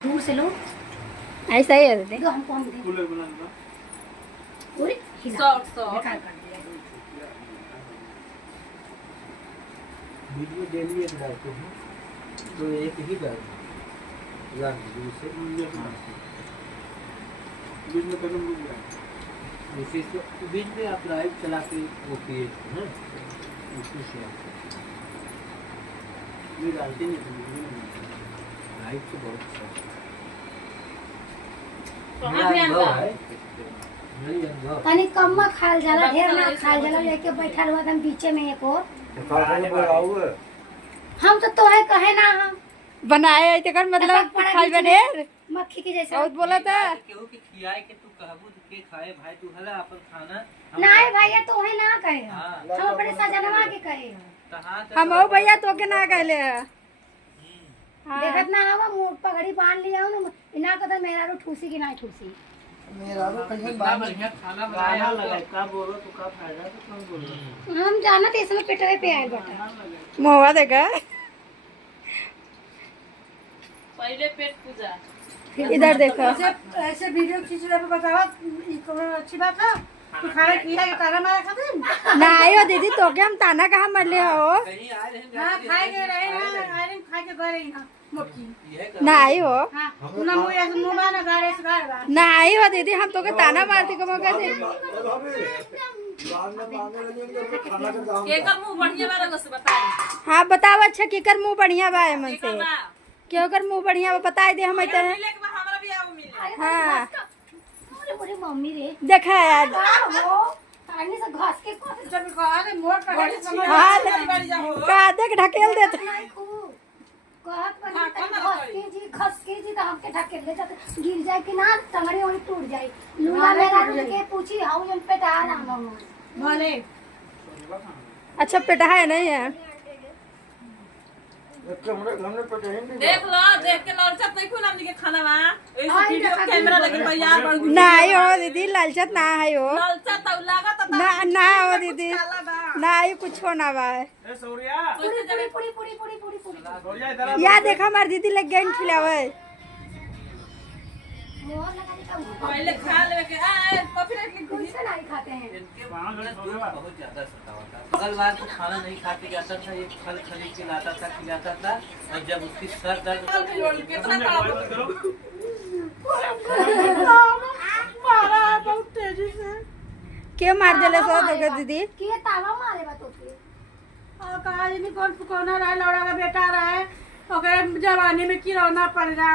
दूर से लो। ऐसा ही है दो हमको हम दे। पूरी सॉफ्ट बेकार कर दिया। वीडियो डेली एक डालते हैं तो एक ही डाल बीच में आप लाइव चला के वो किए ना उसको शेयर ये डालते नहीं लाइव से बहुत अच्छा तनी कम में खाल जाला, ढेर ना खाल जाला। लेके बैठा हुआ हम पीछे में एक और। हम तो तोहे कहे ना हम बनाए है तेकर मतलब खाई बने मक्खी के जैसा। बहुत बोला था केहू के खियाए के तू कहबू के खाए भाई तू हला अपन खाना नहीं भैया तोहे ना कहे। हाँ। हम अपने सजनवा के कहे। हम ओ भैया तो के ना कहले है। देखत ना हवा मुंह पगड़ी बांध लिया हूं ना। इना कदा मेरा रो ठूसी की ना ठूसी। मेरा वो कहीं बढ़िया खाना बनाया लगा का बोलो तो का फायदा तो कौन बोलो हम जानत इसमें पेटवे पे आए बेटा। मोहवा देखा पहले पेट पूजा। इधर देखो ऐसे वीडियो खींच रहे बतावा ई कोनो अच्छी बात है। तू खाए किया के तारा मारा खाते ना आयो दीदी तो के हम ताना कहाँ मरले हो कहीं आए रहे हां खाए के रहे ना आयरन खाए के गए ना मोटकी ना आई हो हां ना मुए ऐसे मुंह में ना गाड़े से गाड़ बा ना आई हो दीदी हम तो के ताना मारती को मौका से केकर मुंह बढ़िया बारे गस बताई। हाँ बताओ अच्छा केकर मुंह बढ़िया बा मन से केकर बा क्यों कर मुंह बढ़िया बा बताई दे हम इतने मिले के बा हमरा भी आओ मिले। हाँ अरे मोरे मम्मी रे देखा यार वो पानी से घास के को जब कहा ने मोट पकड़ समझ हाँ बढ़ जा हो। का देख ढकेल देते नहीं खूब कहत बनी घस के जी तो हमके ढकेल ले जाते। गिर जाए कि ना टंगड़ी वही टूट जाए। लूला मेरा के पूछी हाउ जन पे डाल हम भले अच्छा पेटा है नहीं है देख लो देख के लालचत नहीं खून हमनी के खाना बा। ऐसे वीडियो कैमरा लगे बा यार बड़ ना आई हो दीदी लालचत ना आई हो लालचत तो लागत ना ना हो दीदी काला बा। ना आई कुछ हो ना बा पूरी पूरी पूरी पूरी पूरी पूरी पूरी या देखा हमार दीदी लग गई खिलावे मोहर लगा दे का पहले खा ले के आ कॉफी रख ली कोई से नहीं खाते हैं। इनके बहुत ज्यादा सतावा था अगल बार तो खाना नहीं खा के जाता था ये फल खरीद के लाता था खिलाता था और जब उसकी सर दर्द कितना खराब मारा बहुत तेजी से क्यों मार देले सो तो के दीदी के तावा मारे बा तो के और कहा नहीं कौन कोना रहा लौड़ा का बेटा रहा है ओकरे जवानी में की रोना पड़ रहा